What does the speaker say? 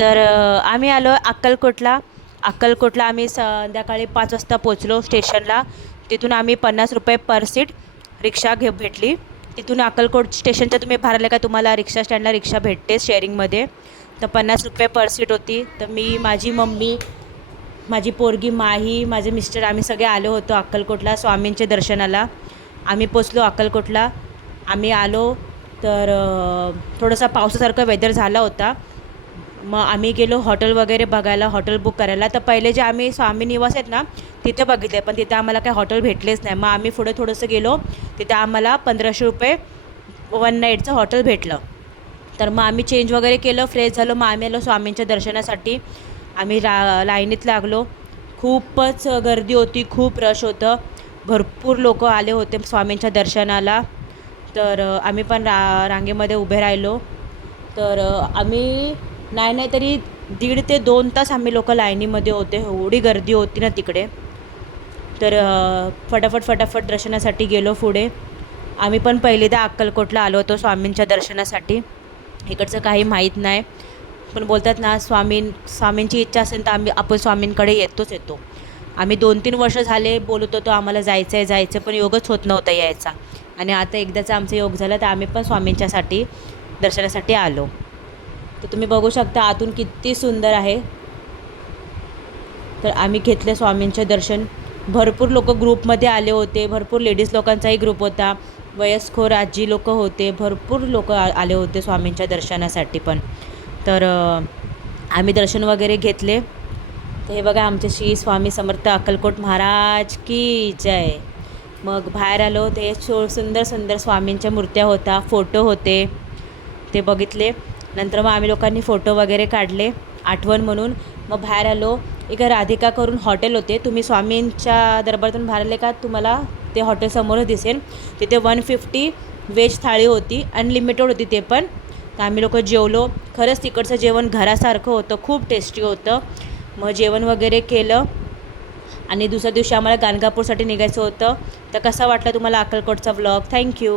तर आम्ही आलो अक्कलकोटला आम्ही संध्याकाळी 5 वाजता पोचलो स्टेशनला. तिथून आम्ही 50 रुपये पर सीट रिक्षा भेटली. तिथून अक्कलकोट स्टेशनच्या तुम्ही भरायला का तुम्हाला रिक्षा स्टँडला रिक्षा भेटते शेअरिंगमध्ये. तर 50 रुपये पर सीट होती. तर मी, माझी मम्मी, माझी पोरगी माही, माझे मिस्टर, आम्ही सगळे आलो होतो अक्कलकोटला स्वामींचे दर्शनाला. आम्ही पोचलो अक्कलकोटला. आम्ही आलो तर थोडासा पावसासारखं वेदर झाला होता. मग आम्ही गेलो हॉटेल वगैरे बघायला, हॉटेल बुक करायला. तर पहिले जे आम्ही स्वामी निवास आहेत ना तिथे बघितले, पण तिथे आम्हाला काही हॉटेल भेटलेच नाही. मग आम्ही पुढे थोडंसं गेलो, तिथे आम्हाला 1500 रुपये 1 नाईटचं हॉटेल भेटलं. तर मग आम्ही चेंज वगैरे केलं, फ्रेश झालो. मग आम्ही आलो स्वामींच्या दर्शनासाठी. आम्ही लाईनीत लागलो. खूपच गर्दी होती, खूप रश होतं, भरपूर लोक आले होते स्वामींच्या दर्शनाला. तर आम्ही पण रांगेमध्ये उभे राहिलो. तर आम्ही नाही तरी 1.5 ते 2 तास आम्ही लोक लाईनीमध्ये होते, एवढी गर्दी होती ना तिकडे. तर फटाफट दर्शनासाठी गेलो पुढे. आम्ही पण पहिल्यांदा अक्कलकोटला आलो होतो स्वामींच्या दर्शनासाठी. इकडचं काही माहीत नाही, पण बोलतात ना स्वामींची इच्छा असेल तर आपण स्वामींकडे येतो. आम्ही 2-3 वर्ष झाले बोलत होतो आम्हाला जायचं, पण योगच होत नव्हता यायचा. आणि आता एकदाचा आमचा योग झाला, तर आम्ही पण स्वामींच्यासाठी दर्शनासाठी आलो. तर तुम्ही बघू शकता आतून किती सुंदर आहे. तर आम्ही घेतले स्वामींचे दर्शन. भरपूर लोक ग्रुपमध्ये आले होते, भरपूर लेडीज लोकांचाही ग्रुप होता, वयस्कर आजी लोक होते, भरपूर लोक आले होते स्वामींच्या दर्शनासाठी पण. तर आम्ही दर्शन वगैरे घेतले. तर हे बघा आमचे श्री स्वामी समर्थ अक्कलकोट महाराज की जय. मग बाहेर आलो, ते सुंदर स्वामींच्या मूर्त्या होत्या, फोटो होते, ते बघितले. नंतर मग आम्ही लोकांनी फोटो वगैरे काढले आठवण म्हणून. मग बाहेर आलो. एक राधिका करून हॉटेल होते, तुम्ही स्वामींच्या दरबारातून बाहेर आले का तुम्हाला ते हॉटेल समोरच दिसेल. तिथे 150 व्हेज थाळी होती, अनलिमिटेड होती ते पण. तर आम्ही लोक जेवलो. खरंच तिकडचं जेवण घरासारखं होतं, खूप टेस्टी होतं. मग जेवण वगैरे केलं आणि दुसऱ्या दिवशी आम्हाला गाणगापूरसाठी निघायचं होतं. तर कसा वाटला तुम्हाला अक्कलकोटचा व्लॉग? थँक्यू.